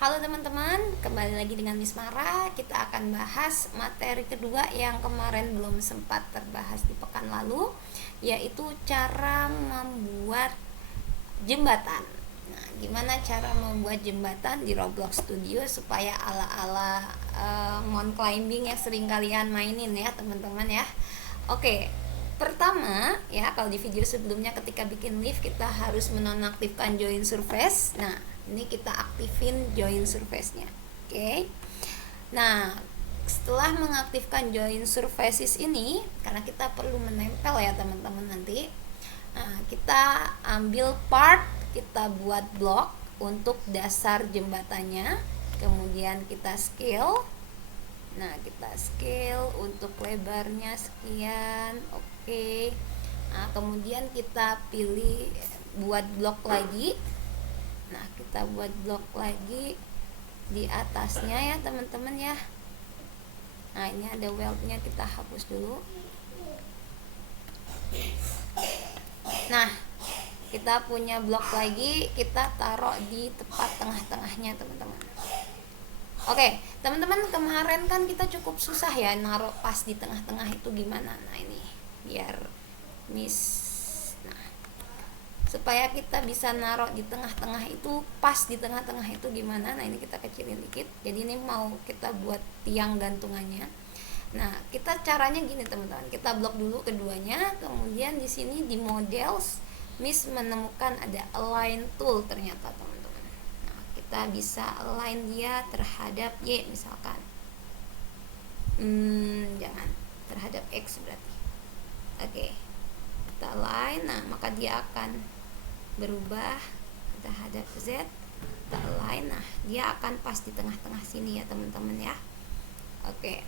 Halo teman-teman, kembali lagi dengan Miss Mara. Kita akan bahas materi kedua yang kemarin belum sempat terbahas di pekan lalu, yaitu cara membuat jembatan. Nah, gimana cara membuat jembatan di Roblox Studio supaya ala-ala mount climbing yang sering kalian mainin ya teman-teman ya. Oke, pertama ya, kalau di video sebelumnya ketika bikin lift kita harus menonaktifkan join surface. Nah, ini kita aktifin join surface-nya. Oke. Nah, setelah mengaktifkan join surfaces ini, karena kita perlu menempel ya teman-teman nanti. Nah, kita ambil part, kita buat blok untuk dasar jembatannya. Kemudian kita scale. Nah, kita scale untuk lebarnya sekian. Oke. Nah, kemudian kita pilih buat blok lagi. Nah, kita buat blok lagi di atasnya ya teman-teman ya. Nah, ini ada weldnya, kita hapus dulu. Nah, kita punya blok lagi, kita taruh di tepat tengah-tengahnya teman-teman. Oke, teman-teman, kemarin kan kita cukup susah ya naruh pas di tengah-tengah itu gimana. Nah, ini biar Miss, supaya kita bisa naruh di tengah-tengah itu, pas di tengah-tengah itu gimana. Nah, ini kita kecilin dikit. Jadi ini mau kita buat tiang gantungannya. Nah, kita caranya gini teman-teman. Kita blok dulu keduanya, kemudian di sini di models Miss menemukan ada align tool ternyata teman-teman. Nah, kita bisa align dia terhadap Y misalkan. Jangan terhadap X berarti. Oke. Kita align, nah maka dia akan berubah terhadap Z. Kita align, nah dia akan pas di tengah-tengah sini ya teman-teman ya. Oke.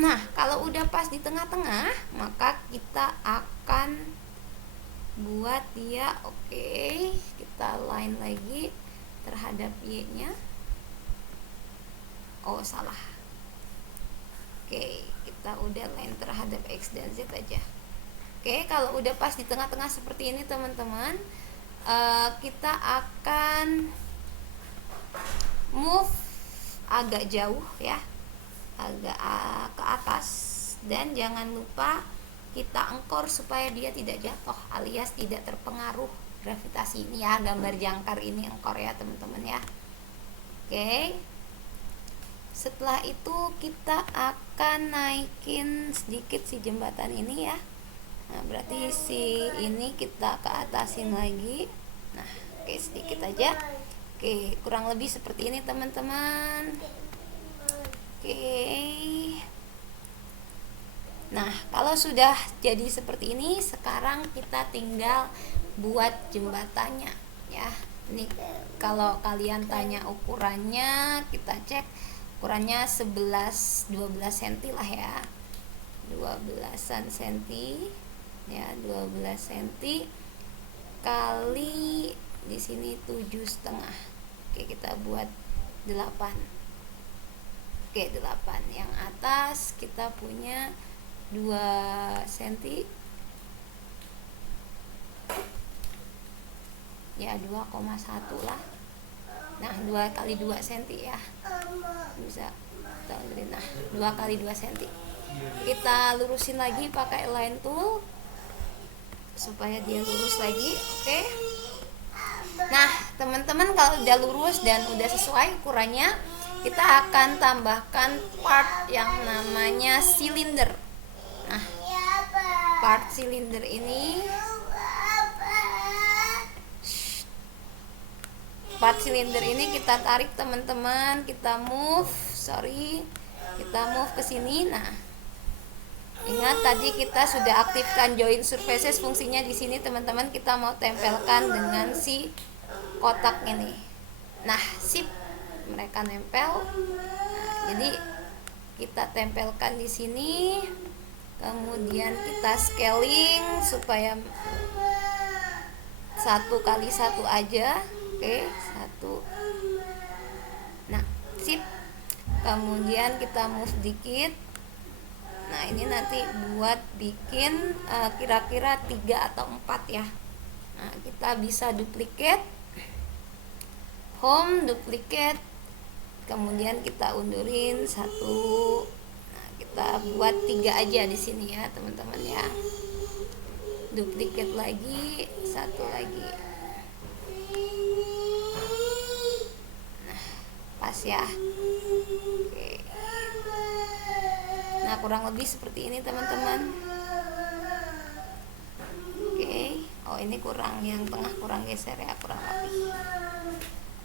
Nah, kalau udah pas di tengah-tengah, maka kita akan buat dia, oke, kita align lagi terhadap Y-nya. Oh, salah. Oke, kita udah line terhadap X dan Z aja. Oke, kalau udah pas di tengah-tengah seperti ini teman-teman, kita akan move agak jauh ya, agak ke atas, dan jangan lupa kita engkor supaya dia tidak jatuh alias tidak terpengaruh gravitasi. Ini ya, gambar jangkar ini engkor ya teman-teman ya. Oke. Setelah itu kita akan naikin sedikit si jembatan ini ya. Nah, berarti si ini kita ke atasin lagi. Nah, oke, sedikit aja. Oke, kurang lebih seperti ini teman-teman. Oke. Nah, kalau sudah jadi seperti ini, sekarang kita tinggal buat jembatannya ya. Ini kalau kalian tanya ukurannya, kita cek ukurannya 11-12 cm lah ya. 12-an cm ya, 12 cm kali di sini 7,5. Oke, kita buat 8. Oke, 8. Yang atas kita punya 2 cm ya, 2,1 lah. Nah, 2 kali 2 cm ya, bisa kita lihat. Nah, 2 kali 2 cm kita lurusin lagi pakai line tool supaya dia lurus lagi. Oke. Nah, teman-teman, kalau udah lurus dan udah sesuai ukurannya, kita akan tambahkan part yang namanya silinder. Nah, part silinder ini, kita tarik teman-teman, kita move ke sini. Nah, ingat tadi kita sudah aktifkan join surfaces, fungsinya di sini teman-teman, kita mau tempelkan dengan si kotak ini. Nah, sip, mereka nempel. Nah, jadi kita tempelkan di sini. Kemudian kita scaling supaya 1x1 aja. Oke, 1. Nah, sip. Kemudian kita move dikit. Nah, ini nanti buat bikin kira-kira 3 atau 4 ya. Nah, kita bisa duplicate. home, duplicate, kemudian kita undurin satu. Nah, kita buat 3 aja di sini ya teman-teman ya. Duplicate lagi, satu lagi. Nah, pas ya. Oke. Nah, kurang lebih seperti ini teman-teman. Oke. Oh, ini kurang, yang tengah kurang geser ya, kurang rapi.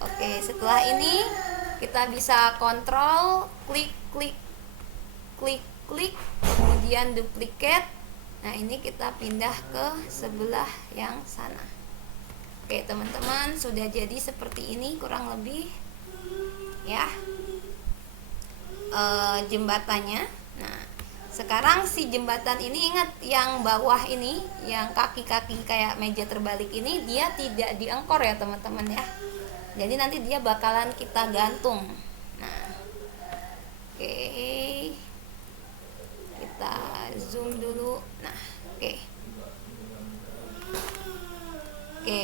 Oke, setelah ini kita bisa kontrol, klik, klik, klik, klik, kemudian duplicate. Nah, ini kita pindah ke sebelah yang sana. Oke teman-teman, sudah jadi seperti ini kurang lebih ya jembatannya. Nah, sekarang si jembatan ini, ingat yang bawah ini, yang kaki-kaki kayak meja terbalik ini, dia tidak diangkor ya teman-teman ya. Jadi nanti dia bakalan kita gantung. Nah, oke, kita zoom dulu. Nah, oke,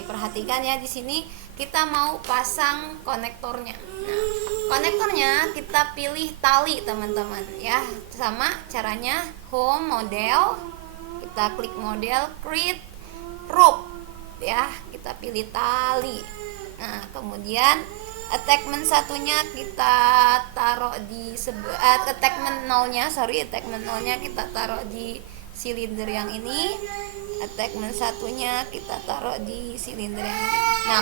perhatikan ya, di sini kita mau pasang konektornya. Nah, konektornya kita pilih tali teman-teman ya. Sama caranya, home, model, kita klik model, create rope ya, kita pilih tali. Nah, kemudian attachment satunya kita taruh di attachment nolnya kita taruh di silinder yang ini. Attachment satunya kita taruh di silinder yang ini. Nah,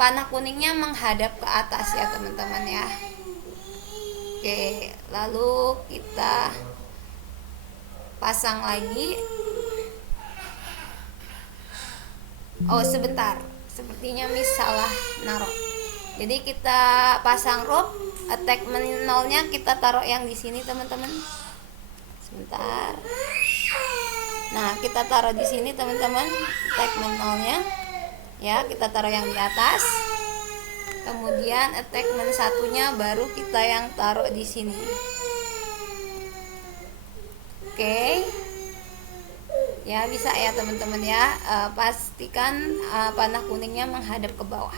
panah kuningnya menghadap ke atas ya teman-teman ya. Oke, lalu kita pasang lagi. Oh, sebentar, sepertinya Miss salah naruh. Jadi kita pasang rope, attachment nolnya kita taruh yang di sini teman-teman. Sebentar. Nah, kita taruh di sini teman-teman, attachment nolnya ya, kita taruh yang di atas. Kemudian attachment satunya baru kita yang taruh di sini. Oke. Ya, bisa ya teman-teman ya. Pastikan panah kuningnya menghadap ke bawah.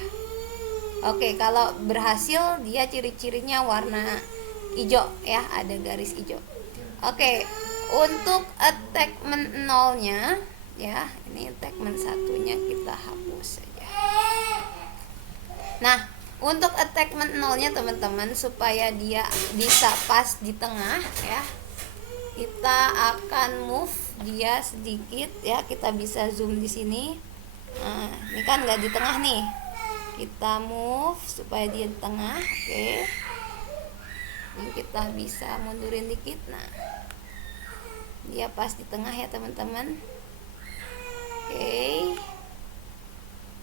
Oke, kalau berhasil dia ciri-cirinya warna hijau ya, ada garis hijau. Oke, untuk attachment nolnya ya, ini attachment satunya kita hapus saja. Nah, untuk attachment nolnya teman-teman, supaya dia bisa pas di tengah ya, kita akan move dia sedikit ya. Kita bisa zoom di sini. Nah, ini kan nggak di tengah nih, kita move supaya dia di tengah. Oke, ini kita bisa mundurin dikit. Nah, dia pas di tengah ya teman-teman.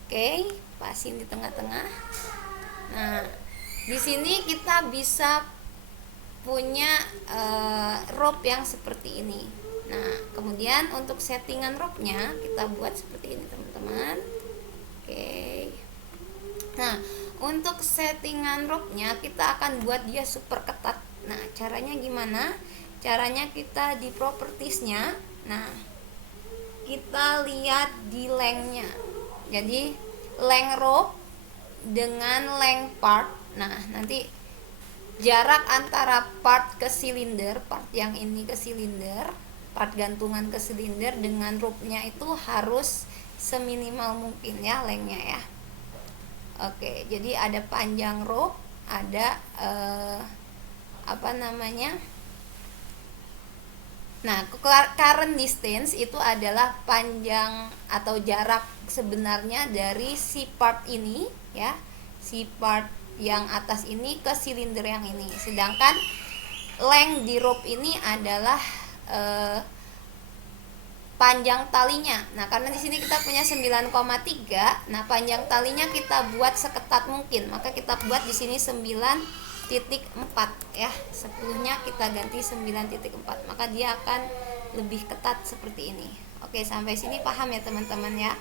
Oke, pasin di tengah-tengah. Nah, di sini kita bisa punya rope yang seperti ini. Nah, kemudian untuk settingan rope-nya kita buat seperti ini teman-teman. Oke. Nah, untuk settingan rope-nya kita akan buat dia super ketat. Nah, caranya gimana? Caranya kita di propertiesnya. Nah, kita lihat di length-nya. Jadi length rope dengan length part. Nah, nanti jarak antara part ke silinder, part yang ini ke silinder, part gantungan ke silinder dengan rope-nya itu harus seminimal mungkin ya lengthnya ya. Oke, jadi ada panjang rope, ada nah, current distance itu adalah panjang atau jarak sebenarnya dari si part ini ya, si part yang atas ini ke silinder yang ini. Sedangkan length di rope ini adalah panjang talinya. Nah, karena di sini kita punya 9,3, nah panjang talinya kita buat seketat mungkin. Maka kita buat di sini 9,4 ya. 10-nya kita ganti 9,4. Maka dia akan lebih ketat seperti ini. Oke, sampai sini paham ya teman-teman ya.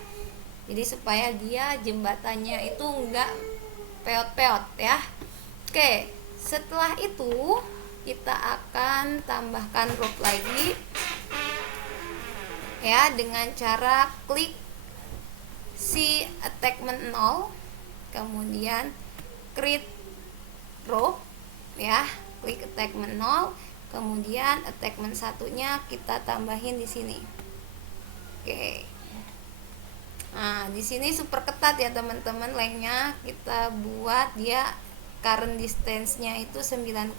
Jadi supaya dia jembatannya itu enggak peot-peot ya. Oke, setelah itu kita akan tambahkan rope lagi ya, dengan cara klik si attachment 0, kemudian create rope ya, klik attachment 0, kemudian attachment satunya kita tambahin di sini. Oke. Nah, di sini super ketat ya teman-teman, lengthnya kita buat dia current distance-nya itu 9,4,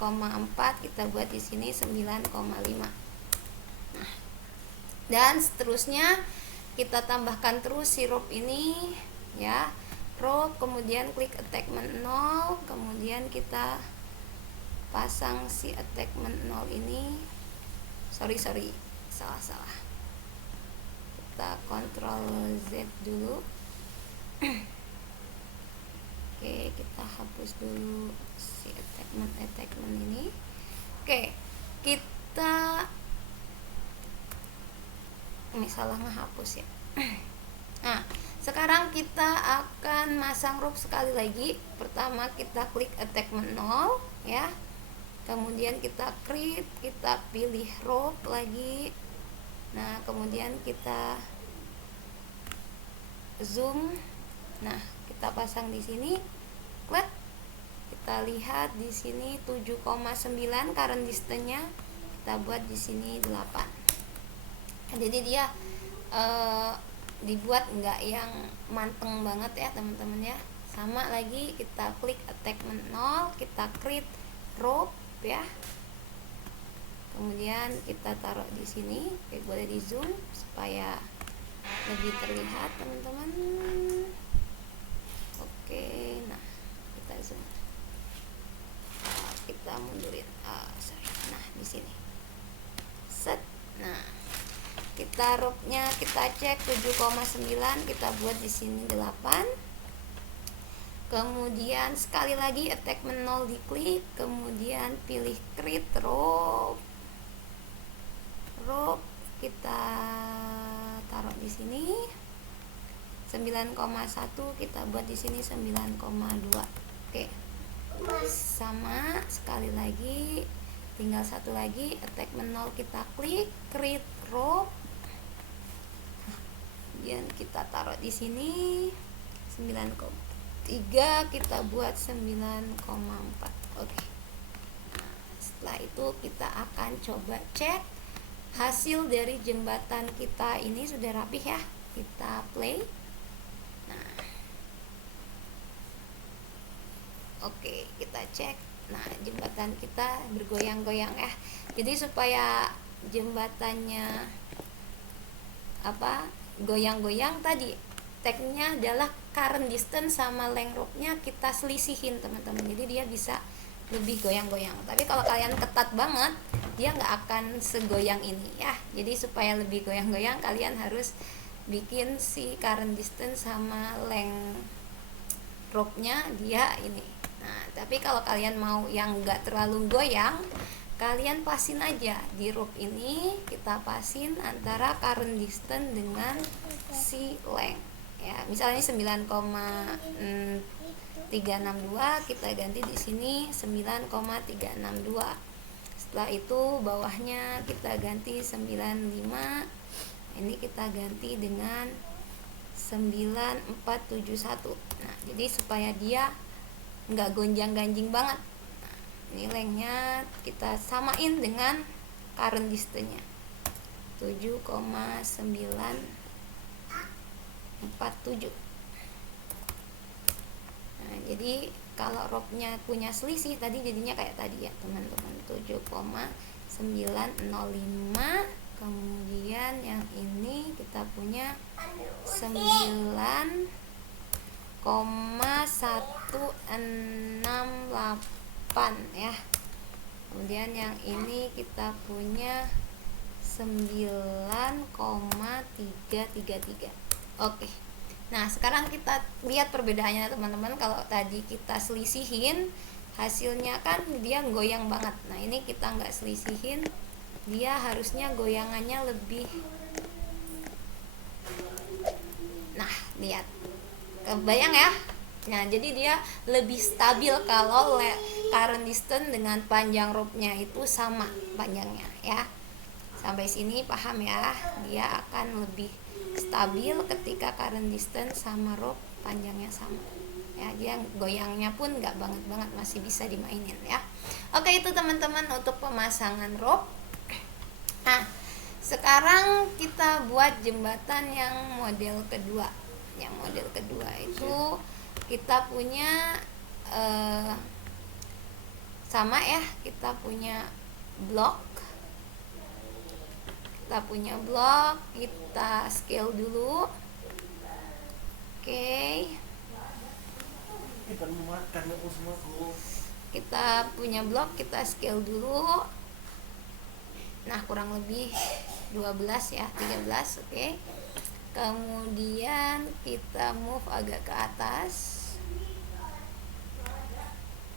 kita buat di sini 9,5. Nah, dan seterusnya kita tambahkan terus si rope ini ya, rope, kemudian klik attachment 0, kemudian kita pasang si attachment 0 ini. Sorry, salah. Kita Ctrl Z dulu. Oke, kita hapus dulu si attachment ini. Oke, kita ini salah ngehapus ya. Nah, sekarang kita akan masang rope sekali lagi. Pertama kita klik attachment 0 ya, kemudian kita create, kita pilih rope lagi. Nah, kemudian kita zoom. Nah, kita pasang di sini. Klik. Kita lihat di sini 7,9 current distance-nya. Kita buat di sini 8. Jadi dia dibuat enggak yang manteng banget ya teman-teman ya. Sama lagi kita klik attachment 0, kita create rope ya. Kemudian kita taruh di sini. Oke, boleh di zoom supaya lebih terlihat teman-teman. Oke, nah kita zoom. Kita mundurin. Nah, di sini. Set. Nah, kita rope-nya kita cek 7,9, kita buat di sini 8. Kemudian sekali lagi attachment 0 diklik, kemudian pilih create rope. Kita taruh di sini 9,1, kita buat di sini 9,2. Oke. Sama sekali lagi, tinggal satu lagi attachment 0 kita klik, create rope. Kemudian kita taruh di sini 9,3, kita buat 9,4. Oke. Nah, setelah itu kita akan coba cek hasil dari jembatan kita ini sudah rapih ya. Kita play. Nah, oke, kita cek. Nah, jembatan kita bergoyang-goyang ya. Jadi supaya jembatannya goyang-goyang tadi, tekniknya adalah current distance sama length rope-nya kita selisihin teman-teman. Jadi dia bisa lebih goyang-goyang. Tapi kalau kalian ketat banget, dia nggak akan segoyang ini ya. Jadi supaya lebih goyang-goyang, kalian harus bikin si current distance sama length rope-nya dia ini. Nah, tapi kalau kalian mau yang nggak terlalu goyang, kalian pasin aja di rope ini. Kita pasin antara current distance dengan si length ya. Misalnya 9,362, kita ganti di sini 9,362. Setelah itu bawahnya kita ganti 95. Ini kita ganti dengan 9471. Nah, jadi supaya dia nggak gonjang-ganjing banget. Nah, ini lengthnya kita samain dengan current distance-nya 7,947. Nah, jadi kalau rope-nya punya selisih tadi jadinya kayak tadi ya teman-teman, 7,905. Kemudian yang ini kita punya 9,168 ya. Kemudian yang ini kita punya 9,333. Oke. Nah, sekarang kita lihat perbedaannya teman-teman. Kalau tadi kita selisihin, hasilnya kan dia goyang banget. Nah, ini kita nggak selisihin, dia harusnya goyangannya lebih. Nah, lihat, kebayang ya. Nah, jadi dia lebih stabil kalau current distance dengan panjang rope-nya itu sama panjangnya ya. Sampai sini paham ya? Dia akan lebih stabil ketika current distance sama rope panjangnya sama. ya, dia goyangnya pun nggak banget masih bisa dimainin ya. Oke, itu teman-teman untuk pemasangan rope. Nah, sekarang kita buat jembatan yang model kedua. Yang model kedua itu kita punya sama ya, kita punya blok. Kita scale dulu. Oke. Kita punya blok, kita scale dulu. Nah, kurang lebih 12 ya, 13, oke. Kemudian kita move agak ke atas.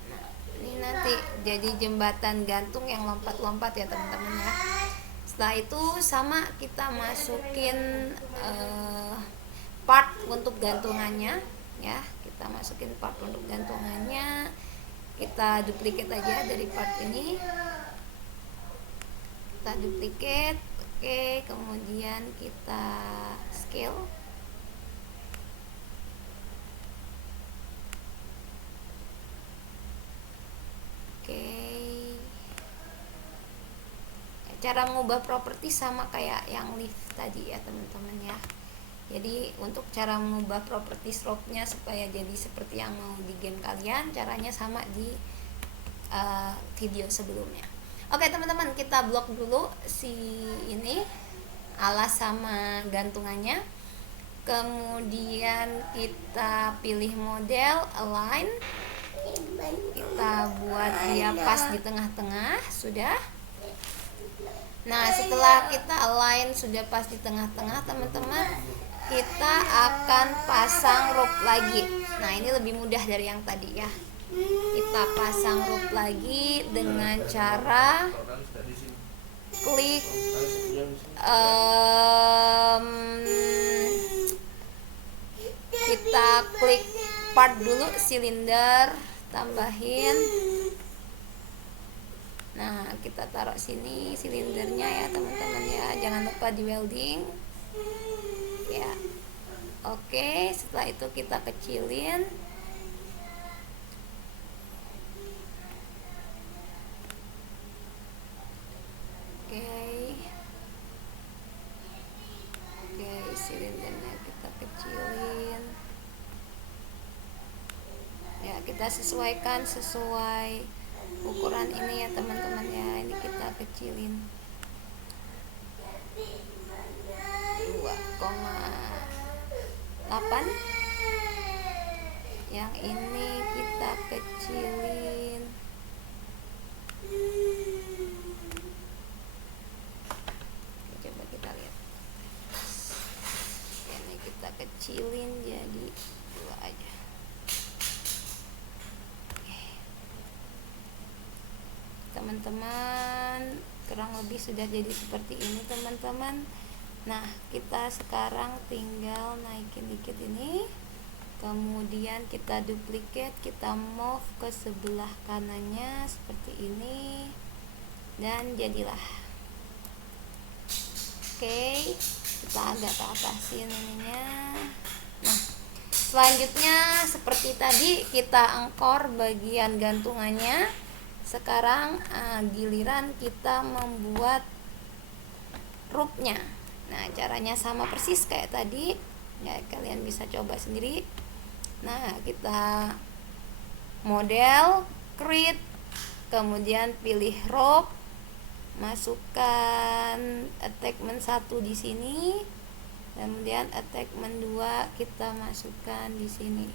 Nah, ini nanti jadi jembatan gantung yang lompat-lompat ya teman-teman ya. Setelah itu sama, kita masukin part untuk gantungannya ya. Kita masukin part untuk gantungannya. Kita duplicate aja dari part ini. Kita duplicate, oke. Kemudian kita scale. Oke. Cara mengubah properti sama kayak yang lift tadi ya teman-teman ya. Jadi untuk cara mengubah properti rope-nya supaya jadi seperti yang mau di game kalian, caranya sama di video sebelumnya. Oke teman-teman, kita blok dulu si ini alas sama gantungannya. Kemudian kita pilih model align. Kita buat dia pas di tengah-tengah, sudah. Nah, setelah kita align sudah pas di tengah-tengah teman-teman, kita akan pasang rope lagi. Nah, ini lebih mudah dari yang tadi ya. Kita pasang rope lagi dengan cara klik kita klik part dulu, silinder, tambahin. Nah, kita taruh sini silindernya ya teman-teman ya, jangan lupa di welding ya. Oke, setelah itu kita kecilin. Oke, silindernya kita kecilin ya, kita sesuaikan sesuai ukuran ini ya teman-teman ya. Ini kita kecilin 2,8, yang ini kita kecilin coba kita lihat, ini kita kecilin jadi 2 aja. Teman-teman, kurang lebih sudah jadi seperti ini teman-teman. Nah, kita sekarang tinggal naikin dikit ini, kemudian kita duplicate, kita move ke sebelah kanannya seperti ini, dan jadilah. Oke, kita agak ke atasin ininya. Nah, selanjutnya seperti tadi kita angkor bagian gantungannya. Sekarang giliran kita membuat rope-nya. Nah, caranya sama persis kayak tadi ya, kalian bisa coba sendiri. Nah, kita model, create, kemudian pilih rope, masukkan attachment 1 di sini, kemudian attachment 2 kita masukkan di sini.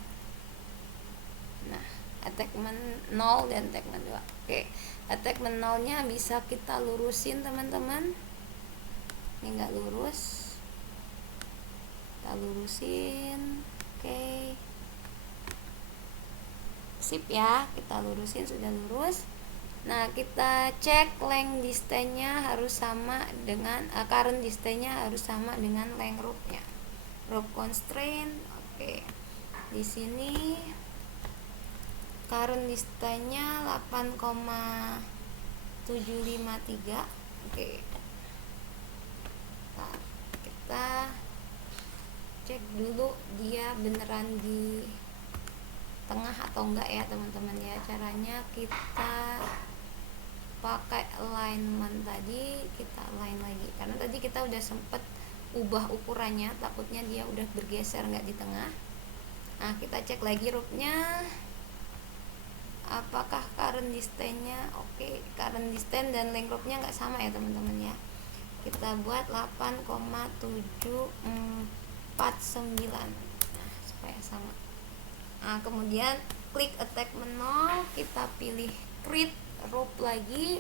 Nah, attachment 0 dan attachment 2. Oke, attachment 0-nya bisa kita lurusin teman-teman. Ini enggak lurus, kita lurusin. Oke, sip ya, kita lurusin, sudah lurus. Nah, kita cek length distance-nya harus sama dengan current distance-nya harus sama dengan length rope-nya. Rope constraint. Oke, di sini current distance-nya 8,753. Oke. Nah, kita cek dulu dia beneran di tengah atau enggak ya teman-teman ya. Caranya kita pakai alignment tadi, kita align lagi karena tadi kita udah sempet ubah ukurannya, takutnya dia udah bergeser nggak di tengah. Nah kita cek lagi rootnya apakah current distance-nya oke. Current distance dan length rope-nya nggak sama ya teman-teman ya. Kita buat 8,749, nah supaya sama. Nah kemudian klik attachment 0, kita pilih create rope lagi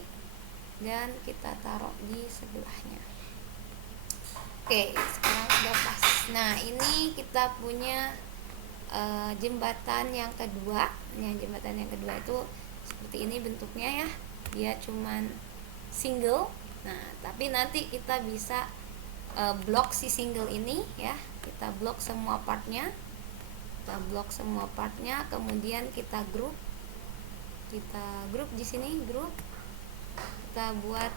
dan kita taruh di sebelahnya. Oke, sekarang udah pas. Nah ini kita punya jembatan yang kedua. Yang jembatan yang kedua itu seperti ini bentuknya ya, dia cuman single. Nah tapi nanti kita bisa blok si single ini ya, kita blok semua partnya, kemudian kita grup di sini, kita buat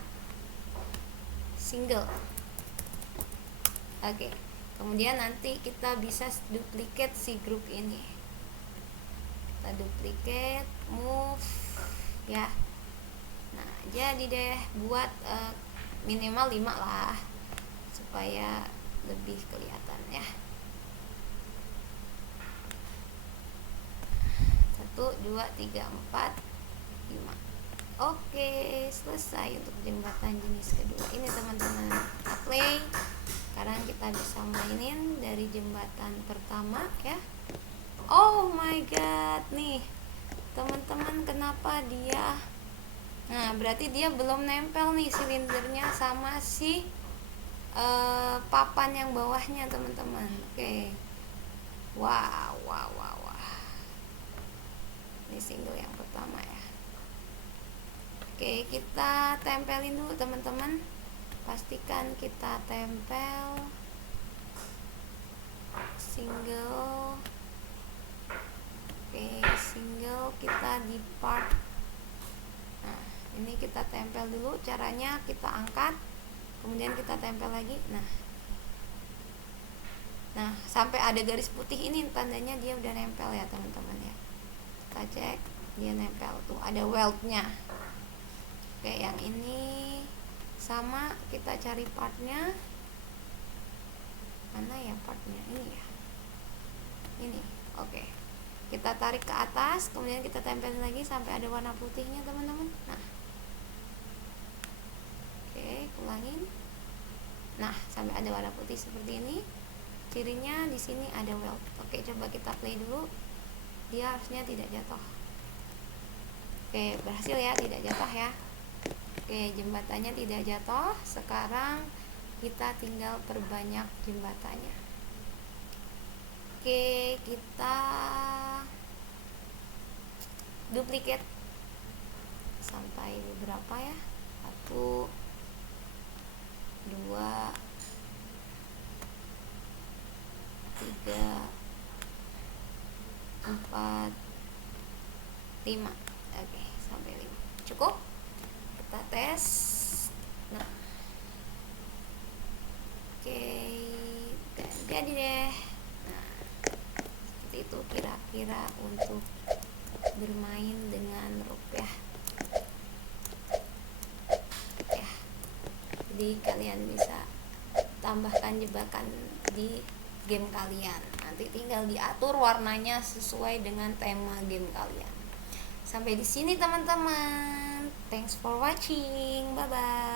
single. Oke. Kemudian nanti kita bisa duplicate si grup ini. Kita duplicate, move ya. Nah, jadi deh buat minimal 5 lah supaya lebih kelihatan ya. 1 2 3 4 5. Oke, selesai untuk jembatan jenis kedua ini teman-teman. Kita play. Sekarang kita bisa mainin dari jembatan pertama ya. Oh my god, nih teman-teman, kenapa dia, nah berarti dia belum nempel nih silindernya sama si papan yang bawahnya teman-teman. Oke, wow. Ini single yang pertama ya. Oke, kita tempelin dulu teman-teman. Pastikan kita tempel single. Oke, single kita di part. Nah, ini kita tempel dulu. Caranya kita angkat, kemudian kita tempel lagi. Nah, sampai ada garis putih ini tandanya dia udah nempel ya teman-teman ya. Kita cek dia nempel tuh, ada weldnya. Oke, yang ini sama, kita cari partnya. Mana ya partnya? Ini ya, ini. Oke, kita tarik ke atas, kemudian kita tempelin lagi sampai ada warna putihnya teman-teman. Nah, oke, ulangin. Nah, sampai ada warna putih seperti ini. Cirinya di sini ada weld. Oke, coba kita play dulu. Dia harusnya tidak jatuh. Oke, berhasil ya, tidak jatuh ya. Oke, jembatannya tidak jatuh. Sekarang kita tinggal perbanyak jembatannya. Oke, kita duplicate sampai beberapa ya. 1 2 3 4 5. Oke, sampai 5 cukup. Kita tes. Nah, oke, dan jadi deh. Nah, seperti itu kira-kira untuk bermain dengan rupiah ya. Jadi kalian bisa tambahkan jebakan di game kalian. Nanti tinggal diatur warnanya sesuai dengan tema game kalian. Sampai di sini teman-teman. Thanks for watching. Bye bye.